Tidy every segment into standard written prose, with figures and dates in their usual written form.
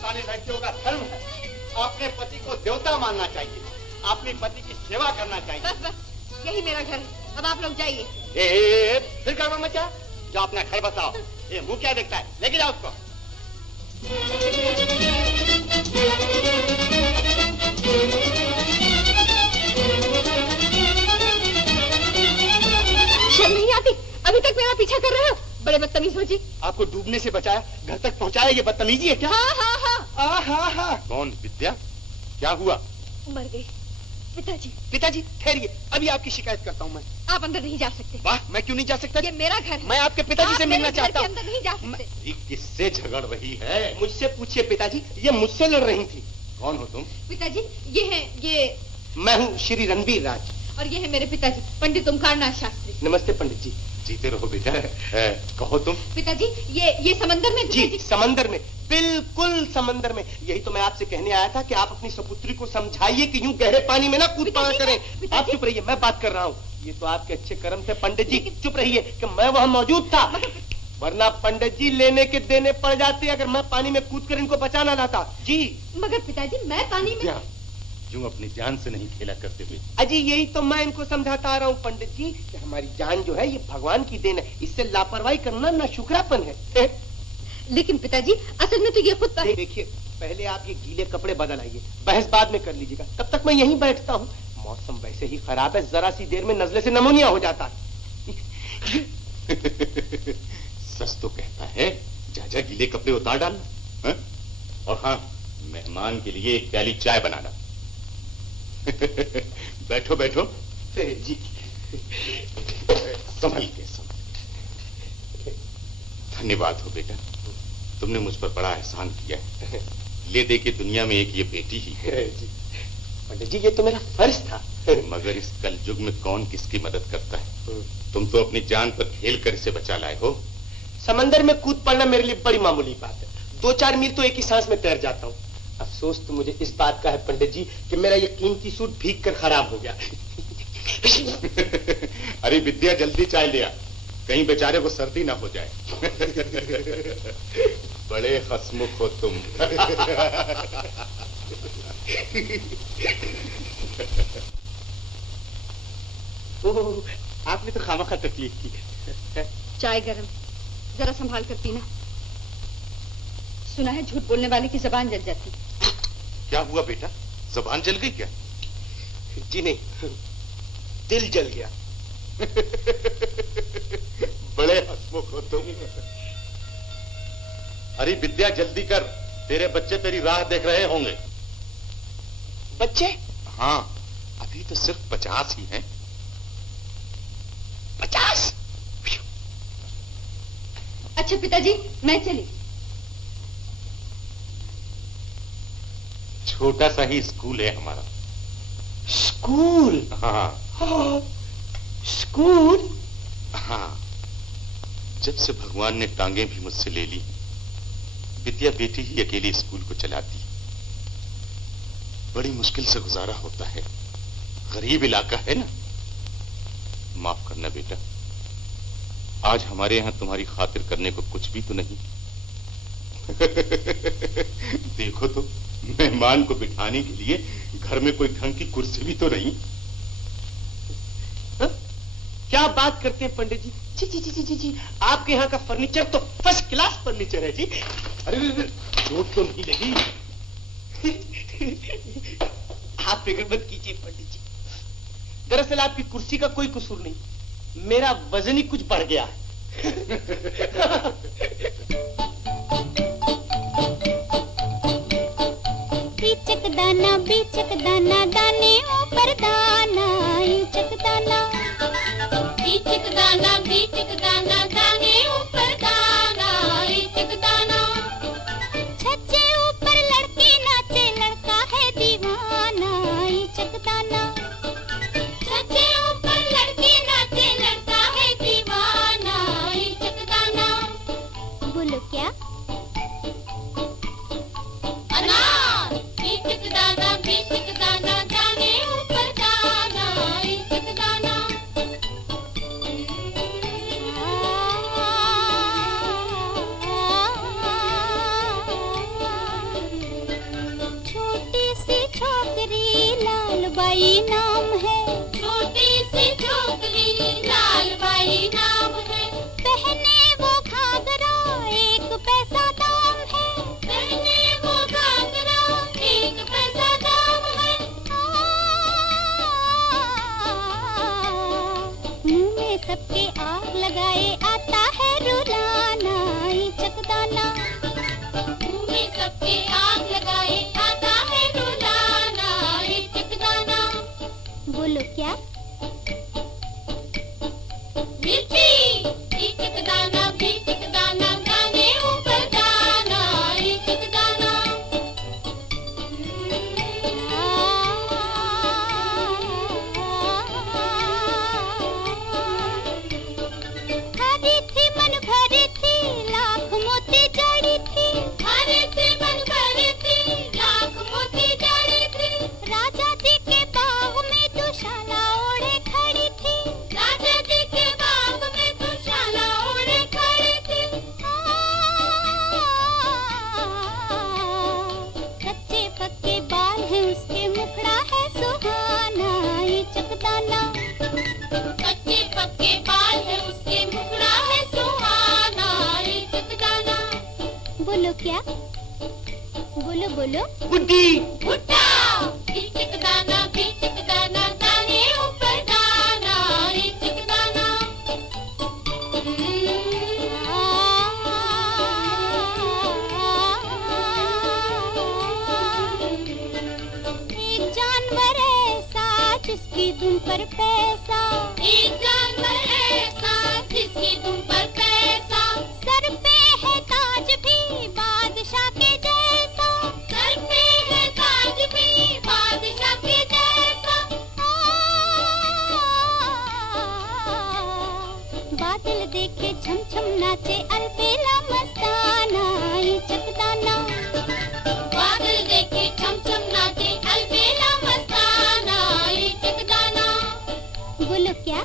हिंदुस्तानी लड़कियों का धर्म है। अपने पति को देवता मानना चाहिए, अपने पति की सेवा करना चाहिए। बस बस, यही मेरा घर है, अब आप लोग जाइए। फिर गड़बड़ मचा, जो अपना घर बताओ। ये मुंह क्या देखता है, लेके जाओ उसको। शर्म नहीं आती? अभी तक मेरा पीछा कर रहे हो? बड़े बदतमीज हो जी। आपको डूबने से बचाया, घर तक पहुंचाया, ये बदतमीजी है क्या? हाँ हाँ हाँ। हाँ हाँ। कौन विद्या? क्या हुआ? मर गई। पिताजी। पिताजी ठहरिए, अभी आपकी शिकायत करता हूँ मैं। आप अंदर नहीं जा सकते। वाह, मैं क्यों नहीं जा सकता? ये मेरा घर है। मैं आपके पिताजी से मिलना चाहता हूँ। अंदर नहीं जा सकते। किससे झगड़ रही है? मुझसे पूछिए पिताजी, ये मुझसे लड़ रही थी। कौन हो तुम? पिताजी ये मैं हूँ श्री रणवीर राज। और ये है मेरे पिताजी पंडित ओमकारनाथ शास्त्री। नमस्ते पंडित जी। जीते रहो बेटा। कहो तुम। पिताजी ये समंदर में। जी समंदर में, बिल्कुल समंदर में। यही तो मैं आपसे कहने आया था कि आप अपनी सपुत्री को समझाइए कि यूं गहरे पानी में ना कूद पड़ा करें। आप चुप रहिए, मैं बात कर रहा हूँ। ये तो आपके अच्छे कर्म थे पंडित जी। चुप रहिए कि मैं वहाँ मौजूद था, वरना पंडित जी लेने के देने पड़ जाते अगर मैं पानी में कूद कर इनको बचाना लाता। जी मगर पिताजी मैं पानी में क्यों अपनी जान से नहीं खेला करते हुए? अजी यही तो मैं इनको समझाता आ रहा हूँ पंडित जी कि हमारी जान जो है ये भगवान की देन है, इससे लापरवाही करना ना शुक्रापन है। लेकिन पिताजी असल में तो ये खुद देखिए, पहले आप ये गीले कपड़े बदल आइए, बहस बाद में कर लीजिएगा, तब तक मैं यहीं बैठता हूँ। मौसम वैसे ही खराब है, जरा सी देर में नजले से नमूनिया हो जाता है। सच तो कहता है, जा गीले कपड़े उतार डालना। और हाँ, मेहमान के लिए एक प्याली चाय बनाना। बैठो बैठो जी, संभल के। धन्यवाद हो बेटा, तुमने मुझ पर बड़ा एहसान किया है। ले दे के दुनिया में एक ये बेटी ही है। पंडित जी ये तो मेरा फर्ज था। मगर इस कलयुग में कौन किसकी मदद करता है? तुम तो अपनी जान पर खेल कर इसे बचा लाए हो। समंदर में कूद पड़ना मेरे लिए बड़ी मामूली बात है, 2-4 मील तो एक ही सांस में तैर जाता हूँ। अफसोस तो मुझे इस बात का है पंडित जी कि मेरा ये कीमती सूट भीग कर खराब हो गया। अरे विद्या जल्दी चाय ले आ, कहीं बेचारे को सर्दी ना हो जाए। बड़े हंसमुख हो तुम। आपने तो खामखा तकलीफ की। चाय गरम, जरा संभाल कर पीना। सुना है झूठ बोलने वाले की जबान जल जाती। क्या हुआ बेटा, जबान जल गई क्या? जी नहीं, दिल जल गया। बड़े हंसमुख हो तुम। अरे विद्या जल्दी कर, तेरे बच्चे तेरी राह देख रहे होंगे। बच्चे? हाँ, अभी तो सिर्फ 50 ही हैं। 50? अच्छा पिताजी मैं चली। छोटा सा ही स्कूल है हमारा। स्कूल? हाँ। स्कूल? हाँ, जब से भगवान ने टांगे भी मुझसे ले ली, विद्या बेटी ही अकेली स्कूल को चलाती। बड़ी मुश्किल से गुजारा होता है, गरीब इलाका है ना। माफ करना बेटा, आज हमारे यहाँ तुम्हारी खातिर करने को कुछ भी तो नहीं। देखो तो, मेहमान को बिठाने के लिए घर में कोई ढंग की कुर्सी भी तो नहीं। हा? क्या बात करते हैं पंडित जी? जी जी जी जी जी, आपके यहाँ का फर्नीचर तो फर्स्ट क्लास फर्नीचर है जी। अरे चोट तो नहीं लगी? आप फिक्र मत कीजिए पंडित जी, दरअसल आपकी कुर्सी का कोई कसूर नहीं, मेरा वजन ही कुछ बढ़ गया है। बीचक दाना दाने ऊपर दाना, ईचक दाना दाने ऊपर दाना, ईचक दाना। छज्जे ऊपर लड़के नाचे, लड़का है दीवाना, ईचक दाना। छज्जे ऊपर लड़के नाचे, लड़का है दीवाना, ईचक दाना। बोलो क्या? अनार। ईचक दाना दाने ऊपर दाना, ईचक दाना। बाई नाम है, छोटी सी झोपड़ी लाल बाई नाम है, पहने वो घाघरा 1 पैसा दाम है, पहने वो घाघरा 1 पैसा दाम है, मुंह में सबके आग लगाए आता है रुलाना चकदाना, मुंह में सबके आग लगाए आता है रुलाना चकदाना। बोलो क्या? मिर्ची चकदाना भी चकदाना, दाने ऊपर दाना चकदाना। हरी थी मन भरी थी लाख मोती जड़ी थी, हरे से मन भरे थी लाख मोती जड़ी थी, राजा जी के बाग में दुशाला ओढ़े खड़ी थी, राजा जी के बाग में दुशाला ओढ़े खड़ी थी, कच्चे पक्के बाल हैं उसके मुखड़ा है सुहाना चकदाना, कच्चे पक्के बाल है उसके मुखड़ा है सुहाना चकदाना। बोलो क्या? बोलो बोलो। बुड्ढी भुट्टा चकदाना भी चकदाना, दाने ऊपर दाना चकदाना। एक जानवर ऐसा जिसकी धुन पर पैसा, एक जानवर ऐसा जिसकी तुम पर पैसा, सर पे है ताज भी बादशाह के जैसा, सर पे है ताज भी बादशाह के जैसा, बादल देखे छम छम नाचे अलबेला मस्ताना चकदाना, बादल देखे छम छम नाचे अलबेला मस्ताना चकदाना। बोलो क्या?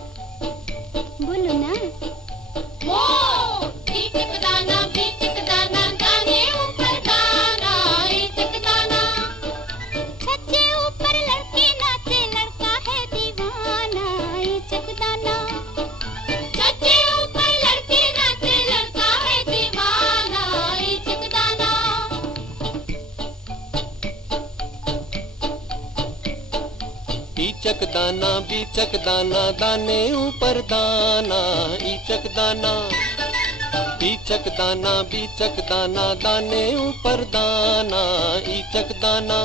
बोलो ना। मोर चकदाना भी चकदाना, दाने ऊपर दाना चकदाना। छज्जे ऊपर लड़की नाचे लड़का है दीवाना चकदाना, छज्जे ऊपर लड़की नाचे लड़का है दीवाना चकदाना। ईचक दाना बीचक दाना, दाने ऊपर दाना ईचक दाना, ईचक दाना बीचक दाना, दाने ऊपर दाना ईचक दाना।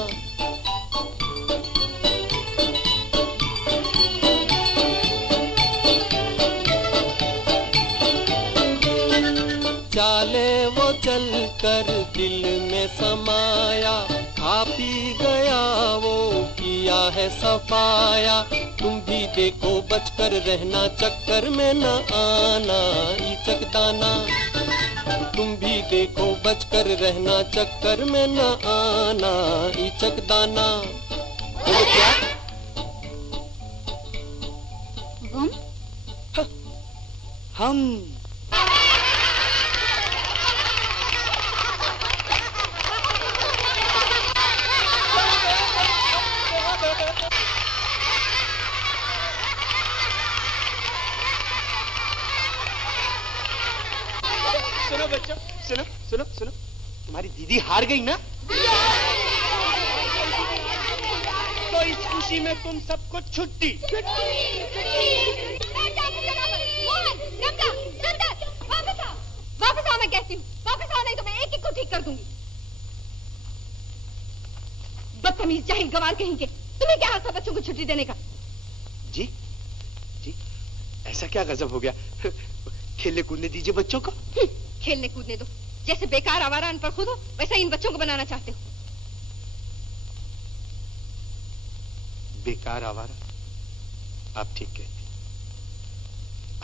चाले वो चल कर दिल में समाया, खा पी गया वो किया है सफाया, तुम भी देखो बचकर रहना चक्कर में न आना ईचक दाना, तुम भी देखो बचकर रहना चक्कर में न आना ईचक दाना। बोलो क्या? हम सुनो बच्चों, सुनो सुनो सुनो, तुम्हारी दीदी हार गई ना, तो इस खुशी में तुम सबको छुट्टी। वापस आओ, मैं कहती हूँ, वापस आओ, नहीं तो मैं एक को ठीक कर दूंगी। बदतमीज जाहिल गंवार कहेंगे, तुम्हें क्या हाथ था बच्चों को छुट्टी देने का? जी जी, ऐसा क्या गजब हो गया? खेलने कूदने दीजिए बच्चों को। खेलने कूदने दो, जैसे बेकार आवारा अनपढ़ खुद हो वैसा इन बच्चों को बनाना चाहते हो। बेकार आवारा, आप ठीक कहते।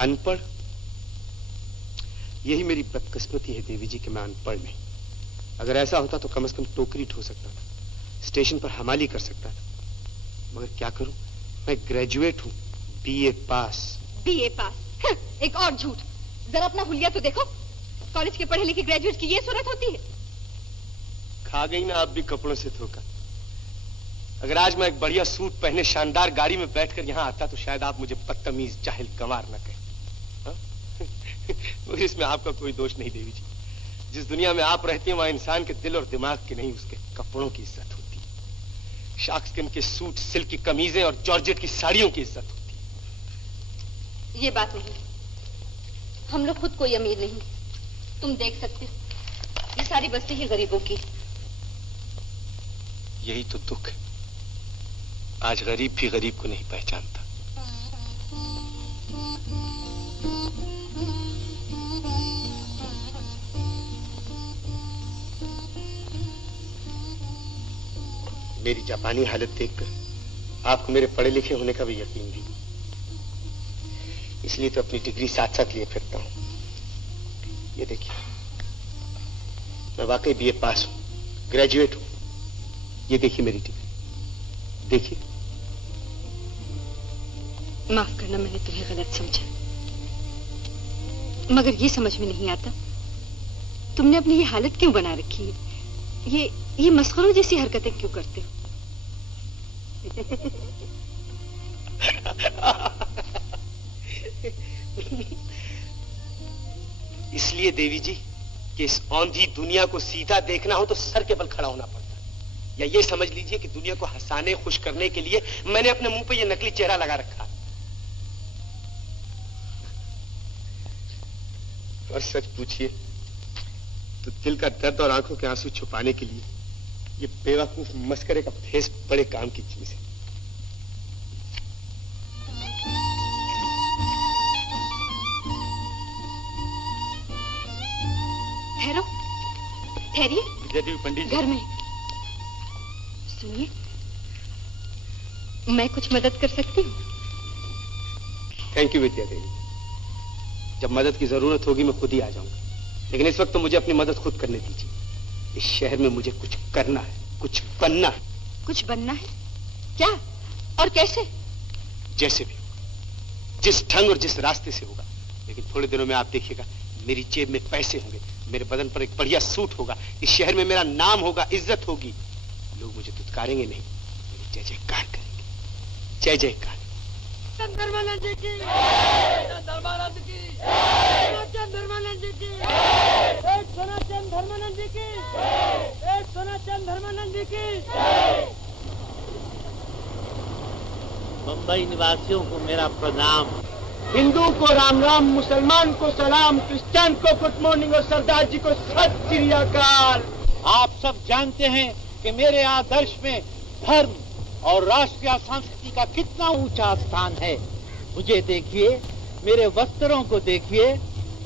अनपढ़, यही मेरी बदकिस्मती है देवी जी कि मैं अनपढ़ नहीं। अगर ऐसा होता तो कम से कम टोकरी ठो सकता था, स्टेशन पर हमाली कर सकता था, मगर क्या करूं, मैं ग्रेजुएट हूं, बीए पास। बीए पास? एक और झूठ। जरा अपना हुलिया तो देखो, कॉलेज के पढ़े लिखे ग्रेजुएट की ये सूरत होती है? खा गई ना आप भी कपड़ों से धोखा। अगर आज मैं एक बढ़िया सूट पहने शानदार गाड़ी में बैठकर यहाँ आता तो शायद आप मुझे बदतमीज, जाहिल, गंवार न कहें। मगर इसमें आपका कोई दोष नहीं देवी जी। जिस दुनिया में आप रहती हैं वहां इंसान के दिल और दिमाग की नहीं, उसके कपड़ों की इज्जत होती है। शार्कस्किन के सूट, सिल्क की कमीजें और जॉर्जेट की साड़ियों की इज्जत होती है। ये बात नहीं, हम लोग खुद कोई अमीर नहीं। तुम देख सकते हो, ये सारी बस्ती ही गरीबों की। यही तो दुख है, आज गरीब भी गरीब को नहीं पहचानता। मेरी जापानी हालत देखकर आपको मेरे पढ़े लिखे होने का भी यकीन नहीं, इसलिए तो अपनी डिग्री साथ साथ लिए फिरता हूं। ये देखिए, मैं वाकई बीए पास हूं, ग्रेजुएट हूं। ये देखिए मेरी डिग्री, देखिए। माफ करना, मैंने तुम्हें गलत समझा, मगर ये समझ में नहीं आता तुमने अपनी ये हालत क्यों बना रखी है। ये मस्खरों जैसी हरकतें क्यों करते हो। इसलिए देवी जी कि इस औंधी दुनिया को सीधा देखना हो तो सर के बल खड़ा होना पड़ता है। या ये समझ लीजिए कि दुनिया को हंसाने, खुश करने के लिए मैंने अपने मुंह पे ये नकली चेहरा लगा रखा। और सच पूछिए तो दिल का दर्द और आंखों के आंसू छुपाने के लिए ये बेवकूफ मस्करे का फेस बड़े काम की चीज है। ठहरो, ठहरिए। विद्यादेवी पंडित घर में। सुनिए, मैं कुछ मदद कर सकती हूँ? Thank you Vidyadevi. जब मदद की जरूरत होगी मैं खुद ही आ जाऊंगा, लेकिन इस वक्त तो मुझे अपनी मदद खुद करने दीजिए। इस शहर में मुझे कुछ करना है, कुछ बनना है। कुछ बनना है? क्या और कैसे? जैसे भी होगा, जिस ढंग और जिस रास्ते से होगा। लेकिन थोड़े दिनों में आप देखिएगा मेरी जेब में पैसे होंगे, मेरे बदन पर एक बढ़िया सूट होगा, इस शहर में मेरा नाम होगा, इज्जत होगी। लोग मुझे दुत्कारेंगे नहीं, मेरी जय जयकार करेंगे। जय जयकार। धर्मानंद जी की, धर्मानंद की, धर्मानंद जी की, सनातन धर्मानंद जी की, सनातन धर्मानंद जी की। मुंबई निवासियों को मेरा प्रणाम। हिंदू को राम राम, मुसलमान को सलाम, क्रिश्चियन को गुड मॉर्निंग और सरदार जी को सत श्री अकाल। आप सब जानते हैं कि मेरे आदर्श में धर्म और राष्ट्रीय संस्कृति का कितना ऊंचा स्थान है। मुझे देखिए, मेरे वस्त्रों को देखिए,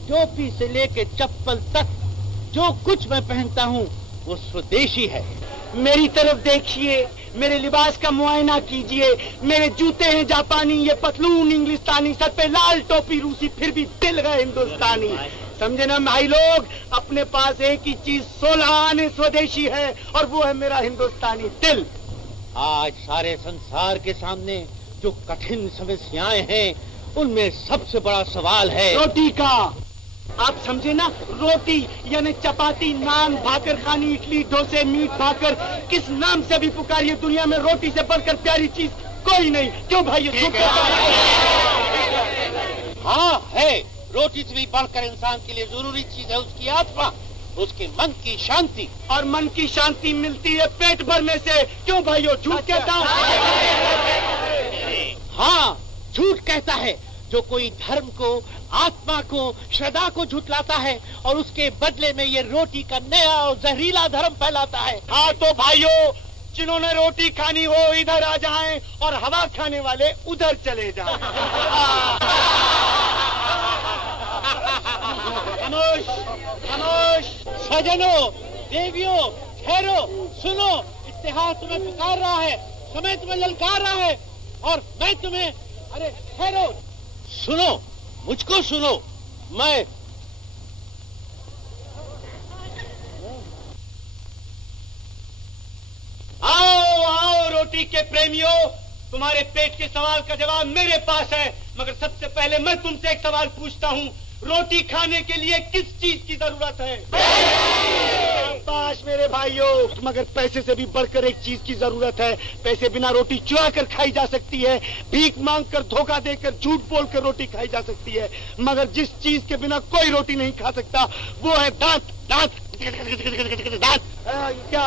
टोपी से लेकर चप्पल तक जो कुछ मैं पहनता हूँ वो स्वदेशी है। मेरी तरफ देखिए, मेरे लिबास का मुआयना कीजिए। मेरे जूते हैं जापानी, ये पतलून इंग्लिस्तानी, सर पे लाल टोपी रूसी, फिर भी दिल है हिंदुस्तानी। समझे ना भाई लोग, अपने पास एक ही चीज 16 आने स्वदेशी है और वो है मेरा हिंदुस्तानी दिल। आज सारे संसार के सामने जो कठिन समस्याएं हैं उनमें सबसे बड़ा सवाल है रोटी का। आप समझे ना, रोटी यानी चपाती, नान, भाकर खानी, इडली, डोसे, मीट भाकर, किस नाम से भी पुकारिए, दुनिया में रोटी से बढ़कर प्यारी चीज कोई नहीं। क्यों भाई? हाँ है, रोटी से भी बढ़कर इंसान के लिए जरूरी चीज है उसकी आत्मा, उसके मन की शांति। और मन की शांति मिलती है पेट भरने से। क्यों भाइयों, झूठ कहता हूँ? हाँ, झूठ कहता है जो कोई धर्म को, आत्मा को, श्रद्धा को झुठलाता है और उसके बदले में ये रोटी का नया और जहरीला धर्म फैलाता है। हाँ तो भाइयों, जिन्होंने रोटी खानी हो इधर आ जाएं और हवा खाने वाले उधर चले जाएं। खामोश, खामोश। सजनों, देवियों, ठहरो, सुनो। इतिहास तुम्हें पुकार रहा है, समय तुम्हें ललकार रहा है और मैं तुम्हें, अरे ठहरो, सुनो, मुझको सुनो। मैं आओ आओ रोटी के प्रेमियों, तुम्हारे पेट के सवाल का जवाब मेरे पास है। मगर सबसे पहले मैं तुमसे एक सवाल पूछता हूँ, रोटी खाने के लिए किस चीज की जरूरत है? शाबाश मेरे भाइयों। मगर पैसे से भी बढ़कर एक चीज की जरूरत है। पैसे बिना रोटी चुरा कर खाई जा सकती है, भीख मांग कर, धोखा देकर, झूठ बोल कर रोटी खाई जा सकती है, मगर जिस चीज के बिना कोई रोटी नहीं खा सकता वो है दांत। दांत दांत क्या?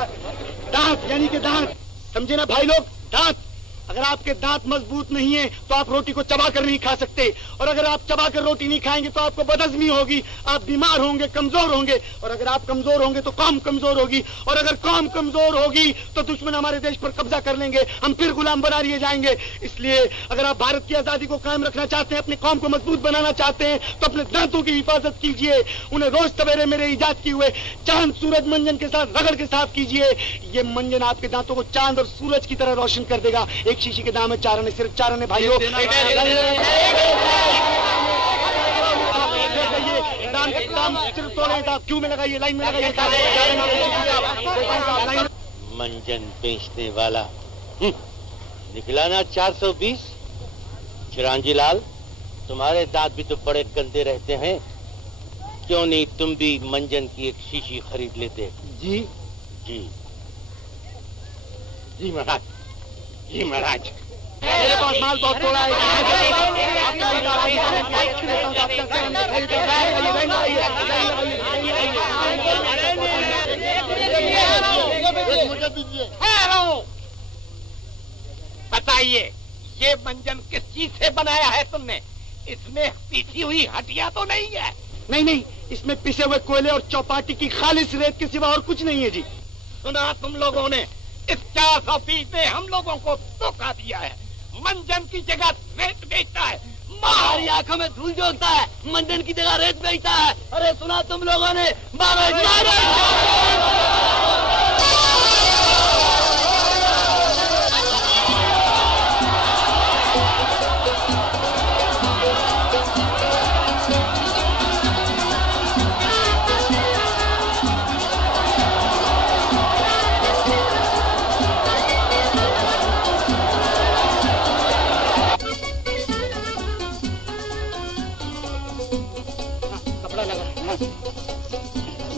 दांत यानी कि दांत, समझे ना भाई लोग? दांत। अगर आपके दांत मजबूत नहीं है तो आप रोटी को चबाकर नहीं खा सकते, और अगर आप चबाकर रोटी नहीं खाएंगे तो आपको बदहजमी होगी, आप बीमार होंगे, कमजोर होंगे, और अगर आप कमजोर होंगे तो कौम कमजोर होगी, और अगर कौम कमजोर होगी तो दुश्मन हमारे देश पर कब्जा कर लेंगे, हम फिर गुलाम बना लिए जाएंगे। इसलिए अगर आप भारत की आजादी को कायम रखना चाहते हैं, अपनी कौम को मजबूत बनाना चाहते हैं, तो अपने दांतों की हिफाजत कीजिए। उन्हें रोज सवेरे मेरे इजाद किए हुए चांद सूरज मंजन के साथ रगड़ के साफ कीजिए। ये मंजन आपके दांतों को चांद और सूरज की तरह रोशन कर देगा। एक शीशी के दाम है 4 आने, सिर्फ 4 आने भाइयों। दाम सिर्फ 16 साहब। क्यों में लगाइए, लाइन में लगाइए। मंजन बेचने वाला निकला ना 420। चिरांजी लाल, तुम्हारे दांत भी तो बड़े गंदे रहते हैं, क्यों नहीं तुम भी मंजन की एक शीशी खरीद लेते? जी जी जी महाराज, जी महाराज। मेरे पास माल बहुत थोड़ा है। बताइए, ये मंजन किस चीज से बनाया है तुमने? इसमें पीसी हुई हड्डियां तो नहीं है? नहीं नहीं, इसमें पिसे हुए कोयले और चौपाटी की खालिस रेत के सिवा और कुछ नहीं है जी। सुना तुम लोगों ने, इस 420 ने हम लोगों को धोखा दिया है। मंजन की जगह रेत बेचता है, हमारी आंखों में धूल झोंकता है, मंजन की जगह रेत बेचता है। अरे सुना तुम लोगों ने?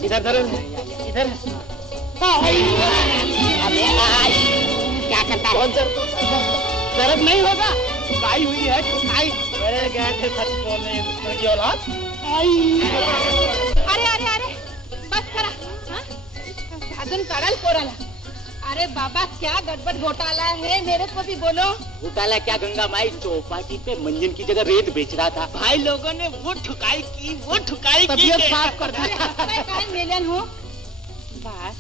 इधर इधर इधर। क्या करता है? दर्द नहीं होगा? काई हुई है काई। अरे गए थे सच बोलने दुश्मन की औलाद। अरे अरे अरे बस करा। साधन काढल पोराला। अरे बाबा, क्या गड़बड़ घोटाला है, मेरे को भी बोलो। घोटाला क्या गंगा माई, चौपाटी पे मंजन की जगह रेत बेच रहा था। भाई लोगों ने वो ठुकाई की, वो ठुकाई की। तबीयत साफ कर दी। काय मिलन हो बात,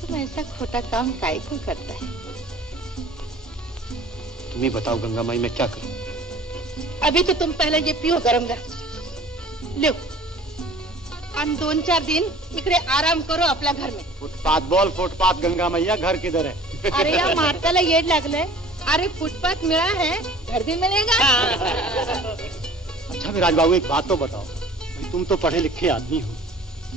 तुम ऐसा खोटा काम काहे को करता है? तुम ही बताओ गंगा माई, मैं क्या करूं? अभी तो तुम पहले ये पियो गरम गरम। लो, हम 2-4 दिन इकडे आराम करो अपना घर में। फुटपाथ बोल, फुटपाथ गंगा मैया, घर किधर है? अरे या मारताला येड लागलंय। अरे फुटपाथ मिला है, घर भी मिलेगा। अच्छा विराज बाबू, एक बात तो बताओ, तुम तो पढ़े लिखे आदमी हो,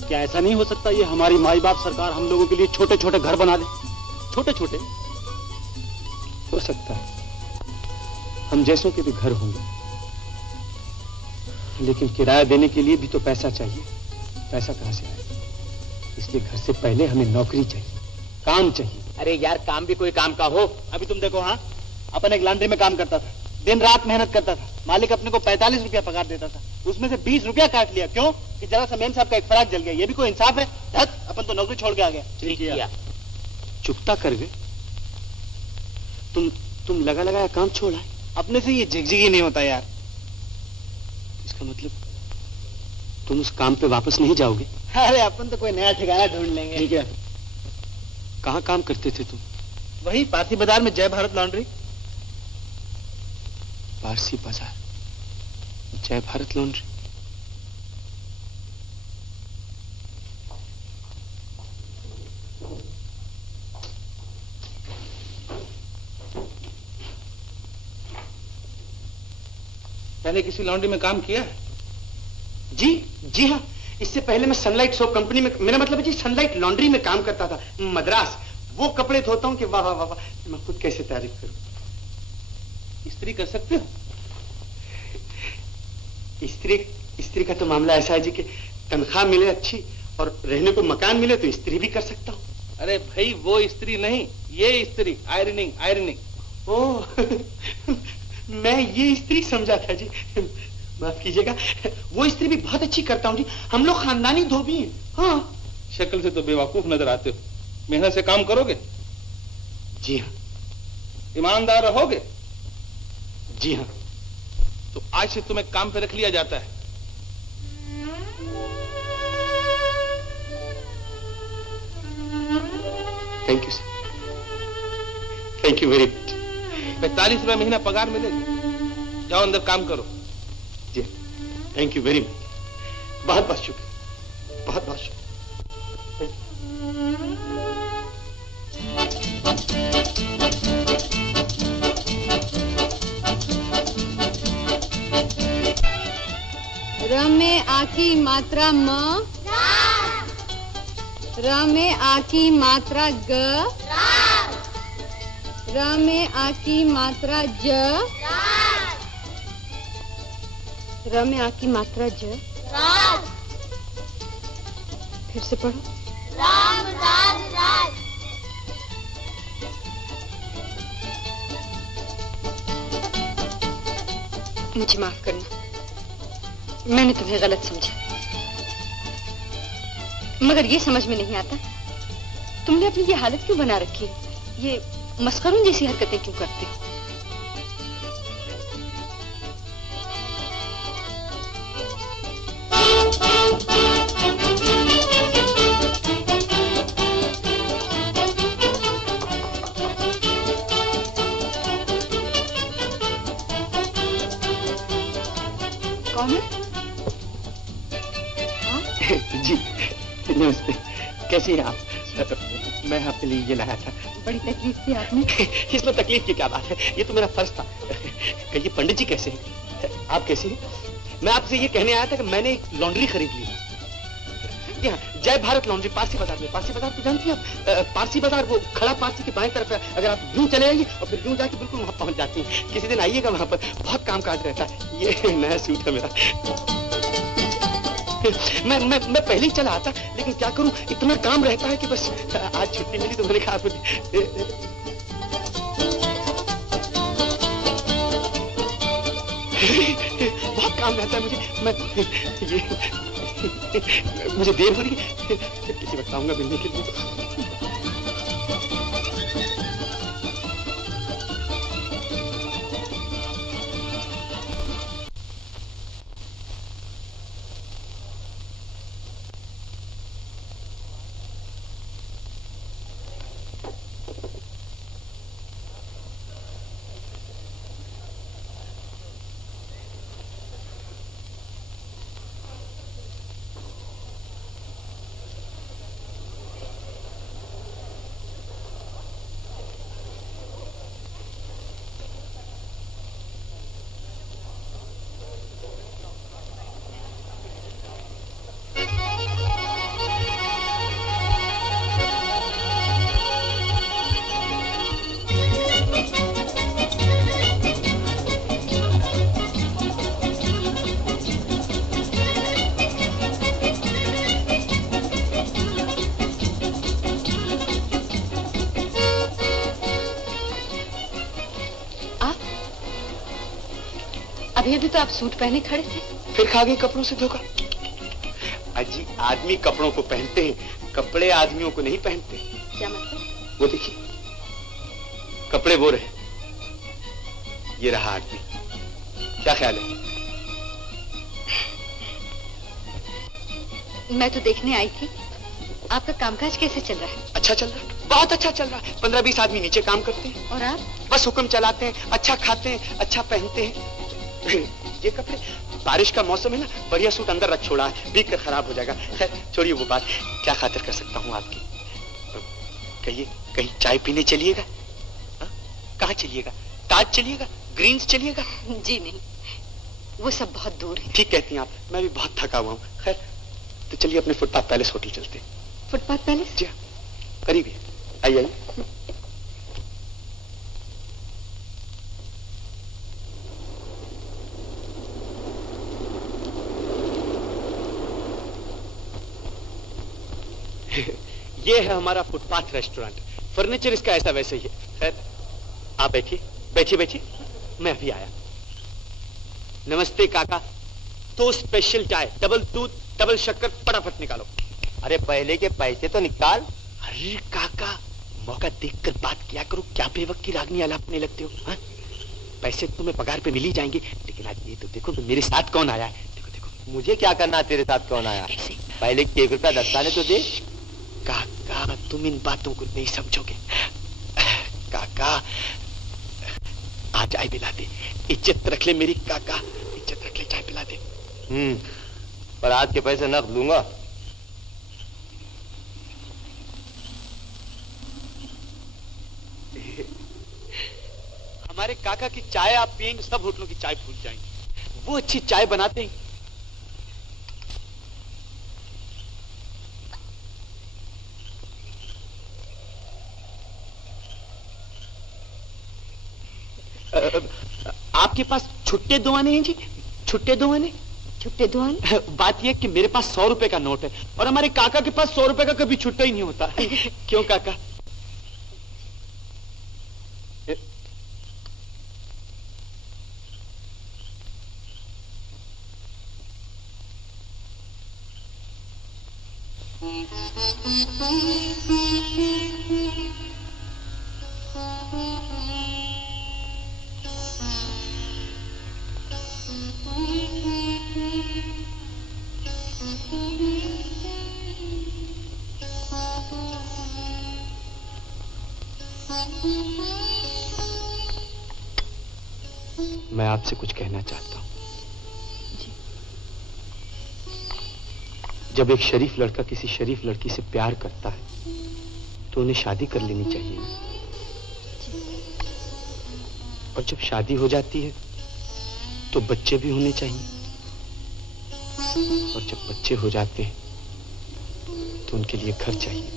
क्या ऐसा नहीं हो सकता ये हमारी माई बाप सरकार हम लोगों के लिए छोटे छोटे घर बना दे? छोटे छोटे हो सकता है, हम जैसों के भी घर होंगे, लेकिन किराया देने के लिए भी तो पैसा चाहिए। पैसा कहाँ से आएगा? इसलिए घर से पहले हमें नौकरी चाहिए, काम चाहिए। अरे यार, काम भी कोई काम का हो। अभी तुम देखो, हाँ, अपन एक लॉन्ड्री में काम करता था, दिन रात मेहनत करता था, मालिक अपने को 45 रुपया पगार देता था, उसमें से 20 रुपया काट लिया। क्यों? कि जरा सा मेम साहब का एक फराक जल गया। ये भी कोई इंसाफ है? धत, अपन तो नौकरी छोड़ के आ गया। ठीक किया। चुकता कर गए तुम लगा लगाया काम छोड़ा। अपने से ये झिकझिक ही नहीं होता यार। इसका मतलब तुम उस काम पे वापस नहीं जाओगे? अरे अपन तो कोई नया ठिकाना ढूंढ लेंगे। ठीक है। कहाँ काम करते थे तुम? वही पारसी बाजार में, जय भारत लॉन्ड्री। पारसी बाजार, जय भारत लॉन्ड्री। पहले किसी लॉन्ड्री में काम किया है? जी हाँ, इससे पहले मैं सनलाइट सोप कंपनी में, मेरा मतलब है जी सनलाइट लॉन्ड्री में काम करता था, मद्रास। वो कपड़े धोता हूँ कि वाह वाह वाह, मैं खुद कैसे तारीफ करूं। इस्त्री कर सकते हो? इस्त्री का तो मामला ऐसा है जी कि तनख्वाह मिले अच्छी और रहने को मकान मिले तो स्त्री भी कर सकता हूँ। अरे भाई वो स्त्री नहीं, ये स्त्री, आयरनिंग आयरनिंग। ओह मैं ये स्त्री समझा था जी, माफ कीजिएगा। वो स्त्री भी बहुत अच्छी करता हूँ जी, हम लोग खानदानी धोबी हैं। हाँ। शक्ल से तो बेवकूफ नजर आते हो, मेहनत से काम करोगे? जी हाँ। ईमानदार रहोगे? जी हाँ। तो आज से तुम्हें काम पे रख लिया जाता है। Thank you sir, thank you very much. 45 रुपए महीना पगार मिलेगा। जाओ अंदर काम करो। जी थैंक यू वेरी मच, बहुत बहुत शुक्रिया, बहुत बहुत शुक्रिया। र में आ की मात्रा म, र में आ की मात्रा ग, र में आ की मात्रा ज, र में आ की मात्रा ज। फिर से पढ़ो। राम राज राज। मुझे माफ करना, मैंने तुम्हें गलत समझा। मगर ये समझ में नहीं आता तुमने अपनी ये हालत क्यों बना रखी है, ये मस्खरों जैसी हरकतें क्यों करते हो? कौन है? जी नमस्ते, कैसी हैं आप? मैं आपके लिए ये लाया था। बड़ी तकलीफ थी आपने। इसमें तकलीफ की क्या बात है, ये तो मेरा फर्ज था। कहिए पंडित जी कैसे हैं? आप कैसे हैं? मैं आपसे ये कहने आया था कि मैंने एक लॉन्ड्री खरीद ली है। यहाँ जय भारत लॉन्ड्री, पारसी बाजार में। पारसी बाजार तो जानती हैं आप? पारसी बाजार वो खड़ा पारसी की बाएं तरफ है। अगर आप यूं चले आइए और फिर यूं जाके बिल्कुल वहां पहुंच जाती हैं। किसी दिन आइएगा, वहां पर बहुत काम काज रहता है। ये नया सूट है मेरा। मैं पहले ही चला आता, लेकिन क्या करूं, इतना काम रहता है कि बस आज छुट्टी मिली तो मैंने कहा बहुत काम रहता है मुझे। मुझे देर हो रही है, किसी वक्त आऊंगा मिलने के लिए। अभी अभी तो आप सूट पहने खड़े थे, फिर खा गए कपड़ों से धोखा। अजी आदमी कपड़ों को पहनते हैं, कपड़े आदमियों को नहीं पहनते। क्या मतलब? वो देखिए, कपड़े वो रहे, ये रहा आदमी। क्या ख्याल है? मैं तो देखने आई थी, आपका कामकाज कैसे चल रहा है? अच्छा चल रहा है, बहुत अच्छा चल रहा है। 15-20 आदमी नीचे काम करते हैं। और आप? बस हुक्म चलाते हैं, अच्छा खाते हैं, अच्छा पहनते हैं। ये कपड़े, बारिश का मौसम है ना, बढ़िया सूट अंदर रख छोड़ा है, भीग कर खराब हो जाएगा। खैर छोड़िए वो बात, क्या खातिर कर सकता हूँ आपकी? कहिए, कहीं चाय पीने चलिएगा? कहाँ चलिएगा? ताज चलिएगा? ग्रीन्स चलिएगा? जी नहीं, वो सब बहुत दूर है। ठीक कहती हैं आप, मैं भी बहुत थका हुआ हूँ। खैर तो चलिए अपने फुटपाथ पैलेस होटल चलते हैं। Footpath palace? जी करीब है, आइए आइए। ये है हमारा फुटपाथ रेस्टोरेंट। फर्नीचर इसका ऐसा वैसे ही है। खैर, आप बैठिए बैठिए बैठिए, मैं अभी आया। नमस्ते काका। तो स्पेशल चाय, डबल दूध, डबल शक्कर, फटाफट निकालो। अरे पहले के पैसे तो निकाल। अरे काका, मौका देखकर बात किया करो, क्या बेवक की रागनी अलापने लगते हो? हा? पैसे तुम्हें पगार पे मिल ही जाएंगे, लेकिन आज ये तो देखो कि मेरे साथ कौन आया है। देखो देखो। मुझे क्या करना, तेरे साथ कौन आया? पहले 1 रुपया दस्ताने तो दे। काका, तुम इन बातों को नहीं समझोगे। काका, आ चाय पिला दे। इज्जत रख ले मेरी काका, इज्जत रख ले, चाय पिला दे। पर आज के पैसे नकद लूंगा। हमारे काका की चाय आप पिएंगे, सब होटलों की चाय भूल जाएंगे। वो अच्छी चाय बनाते हैं। आपके पास छुट्टे दुआने हैं जी? छुट्टे दुआने? छुट्टे दुआने? बात यह कि मेरे पास 100 रुपए का नोट है और हमारे काका के पास 100 रुपए का कभी छुट्टा ही नहीं होता। क्यों काका? मैं आपसे कुछ कहना चाहता हूं। जब एक शरीफ लड़का किसी शरीफ लड़की से प्यार करता है तो उन्हें शादी कर लेनी चाहिए ना? और जब शादी हो जाती है तो बच्चे भी होने चाहिए। और जब बच्चे हो जाते हैं तो उनके लिए घर चाहिए,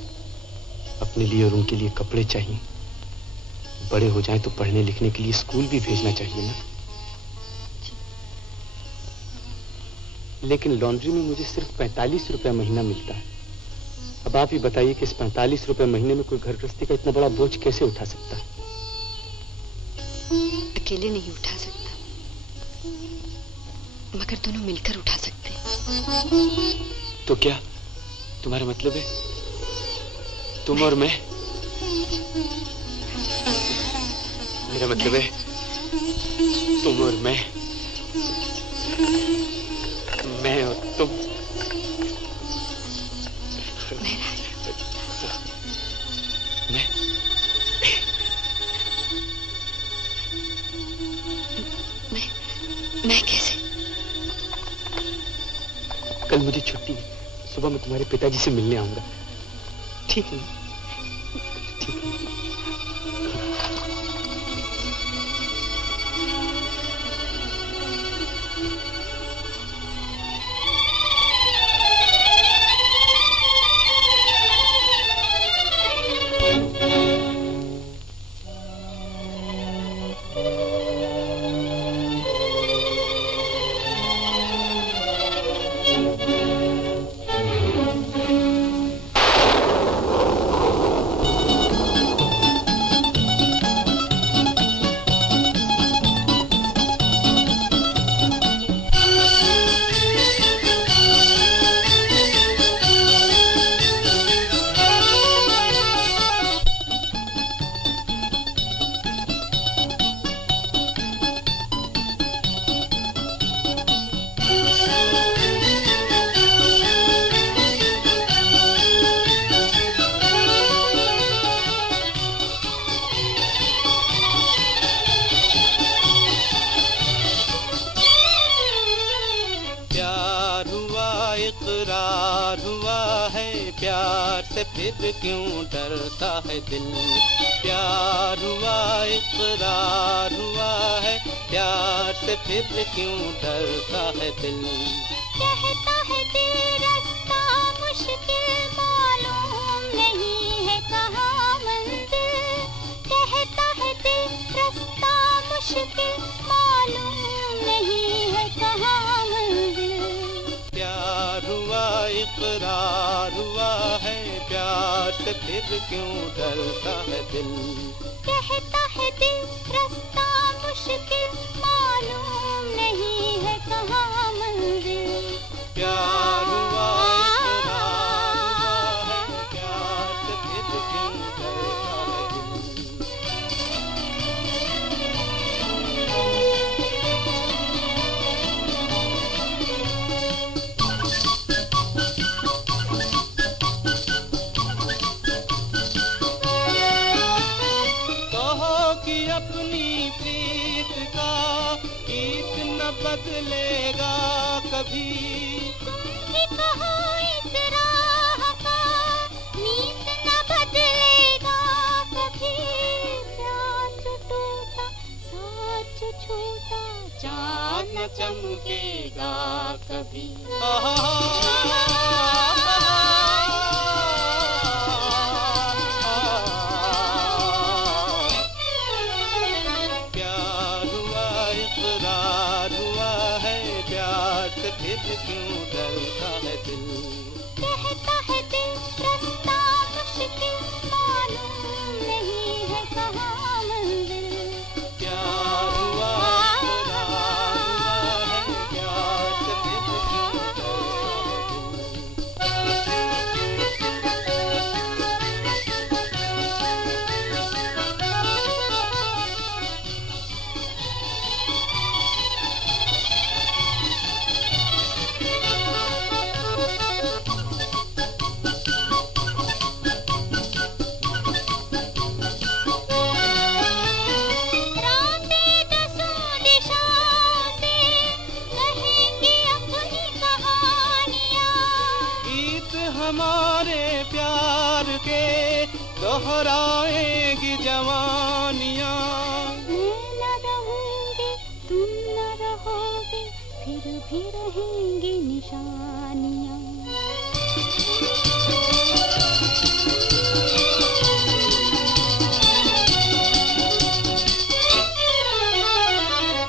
अपने लिए और उनके लिए कपड़े चाहिए। बड़े हो जाएं तो पढ़ने लिखने के लिए स्कूल भी भेजना चाहिए ना? लेकिन लॉन्ड्री में मुझे सिर्फ 45 रुपया महीना मिलता है। अब आप ही बताइए कि इस 45 रुपए महीने में कोई घर गृहस्थी का इतना बड़ा बोझ कैसे उठा सकता है? अकेले नहीं उठा सकता, मगर दोनों मिलकर उठा सकते हैं। तो क्या तुम्हारा मतलब है तुम और मैं? मेरा मतलब है तुम और मैं और तुम। मैं कैसे? कल मुझे छुट्टी है, सुबह मैं तुम्हारे पिताजी से मिलने आऊंगा। ठीक है? ठीक है। फिर क्यों डरता है दिल? प्यार हुआ, इकरार हुआ है, प्यार से फिर क्यों डरता है दिल? कहता है दिल रास्ता मुश्किल, मालूम नहीं है कहाँ मंजिल। कहता है दिल रास्ता मुश्किल, मालूम नहीं है कहाँ मंजिल। प्यार हुआ, इकरार हुआ है, प्यार से फिर क्यों डरता है दिल। कहता है दिल रास्ता मुश्किल, मालूम नहीं है कहाँ मंजिल। प्यार हुआ इकरार हुआ है, प्यार से फिर क्यों डरता है दिल। अपनी प्रीत का गीत न बदलेगा कभी। तुम ही कहो इस राह का नीत न बदलेगा कभी। प्यार जो टूटा साथ जो छूटा चाँद न चमकेगा कभी। क्यों डरता है दिल। कहता है दिल रास्ता मुश्किल, मालूम नहीं है कहाँ मंजिल। प्यार हुआ इकरार हुआ है, प्यार से फिर क्यों डरता हमारे प्यार के दोहराएगी जवानियाँ। मैं न रहूंगी तुम न रहोगे, फिर भी रहेंगी निशानियाँ।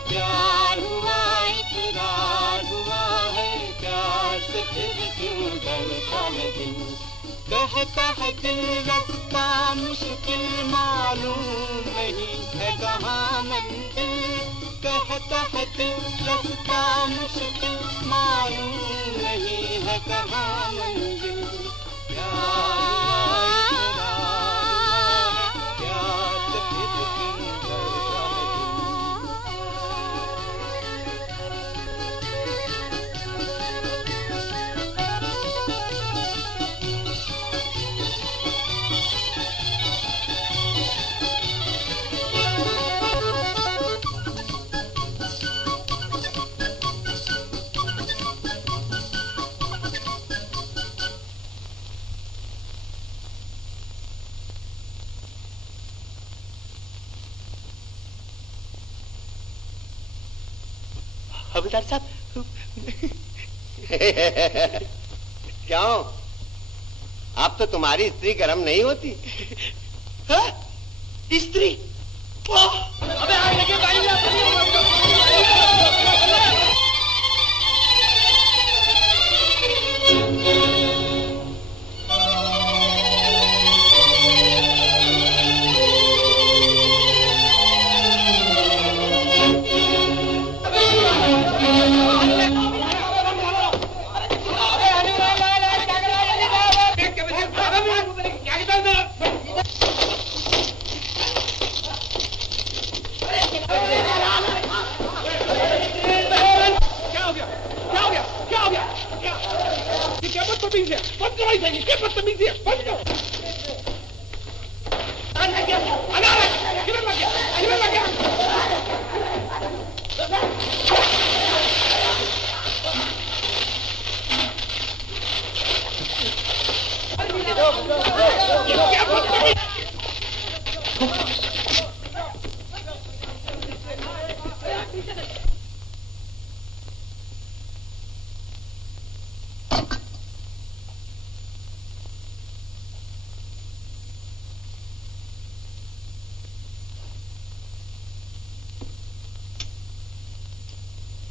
प्यार हुआ इकरार हुआ है, प्यार से फिर क्यों डरता है दिल। कहता है दिल रास्ता मुश्किल, मालूम नहीं है कहाँ मंजिल। कहता है दिल रास्ता मुश्किल, मालूम नहीं है कहाँ मंजिल। प्यार प्यार से फिर क्यों डरता है हवलदार साहब। क्यों, अब तो तुम्हारी स्त्री गर्म नहीं होती? स्त्री? अबे आग लगे भाई।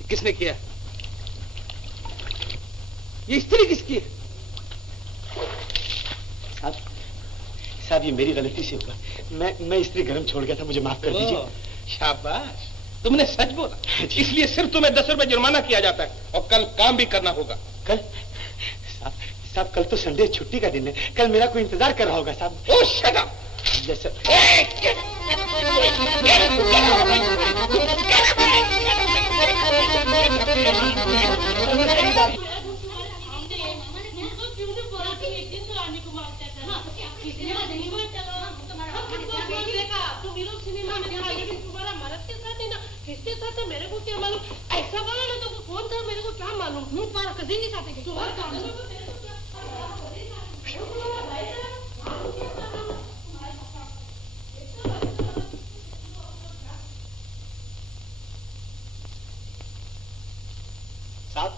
किसने किया? ये स्त्री किसकी है? साहब ये मेरी गलती से हुआ। मैं स्त्री गरम छोड़ गया था, मुझे माफ कर दीजिए। शाबाश, तुमने सच बोला, इसलिए सिर्फ तुम्हें 10 रुपए जुर्माना किया जाता है और कल काम भी करना होगा। कल? साहब कल तो संडे छुट्टी का दिन है, कल मेरा कोई इंतजार कर रहा होगा साहब। ओह शट अप! जैसे मेरे को क्या मालूम, ऐसा बोला ना तो कौन था मेरे को क्या मालूम। तुम्हारा कभी नहीं चाहते साहब। साहब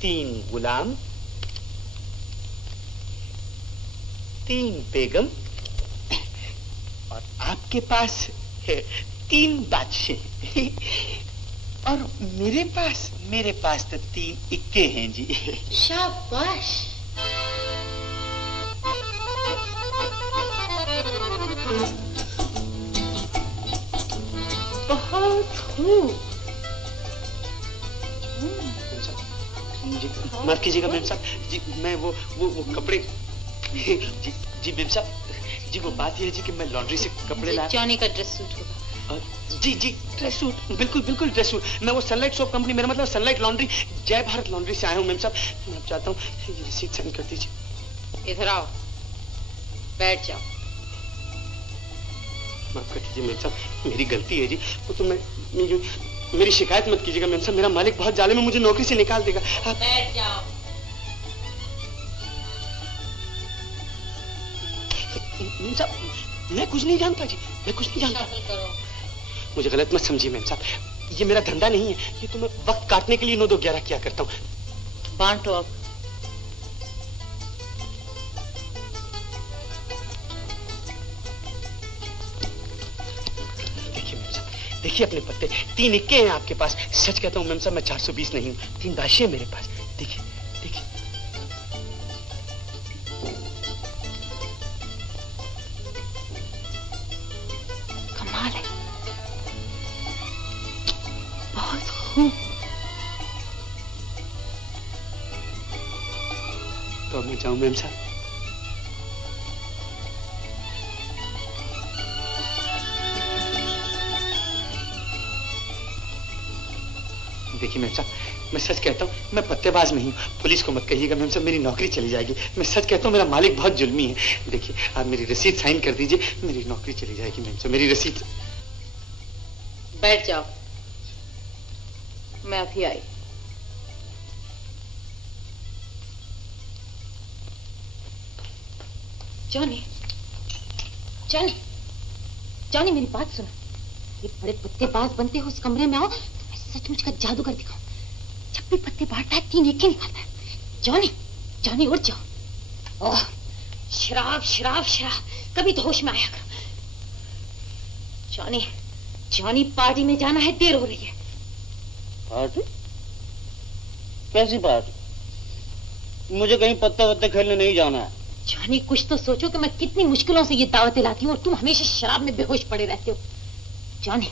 3 गुलाम, 3 बेगम और आपके पास 3 बादशाह और मेरे पास तो 3 इक्के हैं जी। शाबाश। बहुत खूब। माफ कीजिएगा मैम साहब जी, मैं वो कपड़े जी मैम साहब जी, वो बात ये है जी कि मैं लॉन्ड्री से कपड़े लाया। जॉनी का ड्रेस सूट होगा। जी ड्रेस सूट, बिल्कुल ड्रेस सूट। मैं वो सनलाइट सोप कंपनी, मेरा मतलब सनलाइट लॉन्ड्री, जय भारत लॉन्ड्री से आया हूँ मैम साहब। मैं चाहता हूँ ये रिसीट साइन कर दीजिए। इधर आओ, बैठ जाओ। माफ कर दीजिए मैम साहब, मेरी गलती है जी। वो तो मेरी शिकायत मत कीजिएगा मैम साहब, मेरा मालिक बहुत जालिम है, मुझे नौकरी से निकाल देगा। बैठ जाओ। मैम साहब मैं कुछ नहीं जानता जी, मैं कुछ नहीं जानता। करो। मुझे गलत मत समझिए मैम साहब, ये मेरा धंधा नहीं है, ये तो मैं वक्त काटने के लिए 9-2-11 किया करता हूँ। बांटो अब। देखिए अपने पत्ते, 3 इक्के हैं आपके पास। सच कहता हूँ मैम साहब, मैं 420 नहीं हूँ, 3 बादशाह मेरे पास। देखिए कमाल है, बहुत खूब। तो मैं जाऊँ मैम साहब? देखिए मैम साहब, मैं सच कहता हूँ, मैं पत्तेबाज नहीं हूँ। पुलिस को मत कहिएगा मैम साहब, मेरी नौकरी चली जाएगी। मैं सच कहता हूँ, मेरा मालिक बहुत जुल्मी है। देखिए आप मेरी रसीद साइन कर दीजिए, मेरी नौकरी चली जाएगी मैम साहब, मेरी रसीद। बैठ जाओ, मैं अभी आई। जॉनी, जॉनी, जॉनी मेरी बात सुनो। ये बड़े पत्तेबाज बनते हो, उस कमरे में आओ, सचमुच का जादूगर दिखाओ। जब भी पत्ते बांटता है 3 इक्के निकालता है। जॉनी, जॉनी उठ जाओ। ओह, शराब शराब शराब, कभी तो होश में आया करो। जॉनी, जॉनी पार्टी में जाना है, देर हो रही है। पार्टी? कैसी पार्टी? मुझे कहीं पत्ते वत्ते खेलने नहीं जाना है। जॉनी कुछ तो सोचो कि मैं कितनी मुश्किलों से ये दावतें लाती हूँ और तुम हमेशा शराब में बेहोश पड़े रहते हो। जॉनी,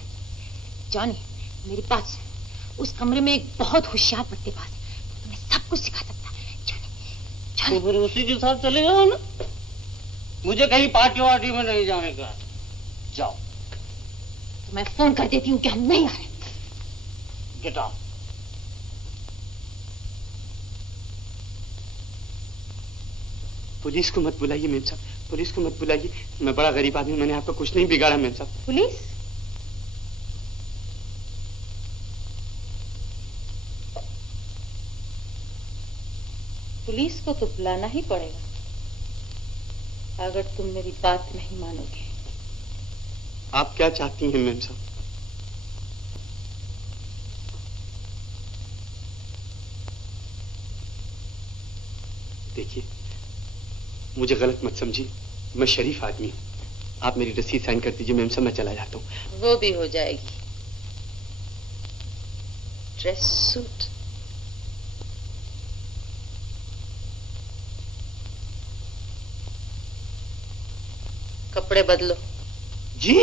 जॉनी मेरी बात सुन, उस कमरे में एक बहुत होशियार पत्तेबाज है, तुम्हें सब कुछ सिखा सकता है। तो फिर उसी के साथ चले जाओ ना। मुझे कहीं पार्टी वार्टी में नहीं जाने का। जाओ। तो मैं फोन कर देती हूँ कि हम नहीं आ रहे। Get out. पुलिस को मत बुलाइए मेम साहब, पुलिस को मत बुलाइए। मैं बड़ा गरीब आदमी, मैंने आपका कुछ नहीं बिगाड़ा मेम साहब। पुलिस? पुलिस को तो बुलाना ही पड़ेगा अगर तुम मेरी बात नहीं मानोगे। आप क्या चाहती हैं मेम साहब? देखिए, मुझे गलत मत समझिए, मैं शरीफ आदमी हूँ। आप मेरी रसीद साइन कर दीजिए मेम साहब, मैं चला जाता हूँ। वो भी हो जाएगी। Dress suit. कपड़े बदलो। जी?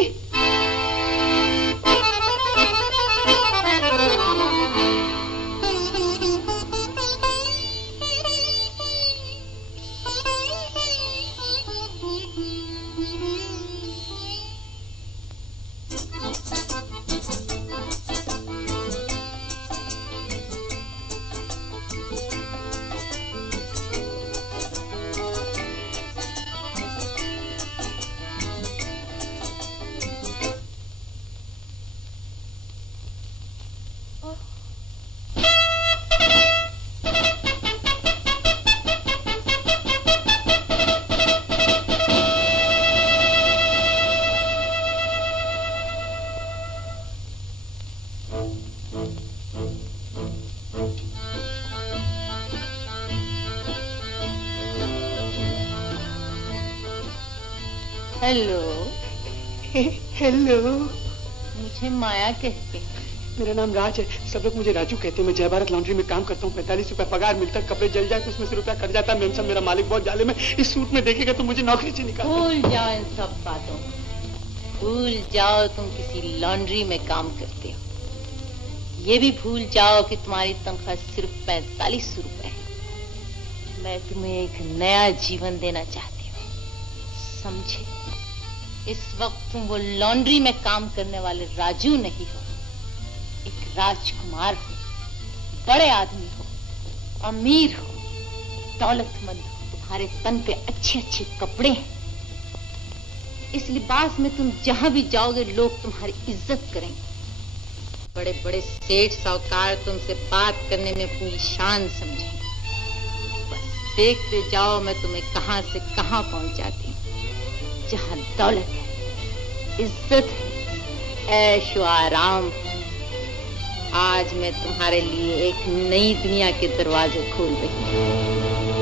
हेलो। हेलो। मुझे माया कहते हैं। मेरा नाम राज है, सब लोग मुझे राजू कहते हैं। मैं जय भारत लॉन्ड्री में काम करता हूँ। 45 रुपए पगार मिलता है, कपड़े जल जाए तो उसमें से रुपया कट जाता है। मेम साहब, मेरा मालिक बहुत जालिम है, इस सूट में देखेगा तो मुझे नौकरी से निकाल। भूल जाओ इन सब बातों को। भूल जाओ तुम किसी लॉन्ड्री में काम करते हो। ये भी भूल जाओ कि तुम्हारी तनख्वाह सिर्फ 45 रुपए है। मैं तुम्हें एक नया जीवन देना चाहती हूँ, समझे? इस वक्त तुम वो लॉन्ड्री में काम करने वाले राजू नहीं हो, एक राजकुमार हो, बड़े आदमी हो, अमीर हो, दौलतमंद हो। तुम्हारे तन पे अच्छे अच्छे कपड़े हैं। इस लिबास में तुम जहां भी जाओगे लोग तुम्हारी इज्जत करेंगे। बड़े बड़े सेठ साहूकार तुमसे बात करने में अपनी शान समझेंगे। बस देखते जाओ मैं तुम्हें कहां से कहां पहुंचाती हूँ। जहां दौलत है, इज्जत है, ऐश व आराम है। आज मैं तुम्हारे लिए एक नई दुनिया के दरवाजे खोल रही हूँ।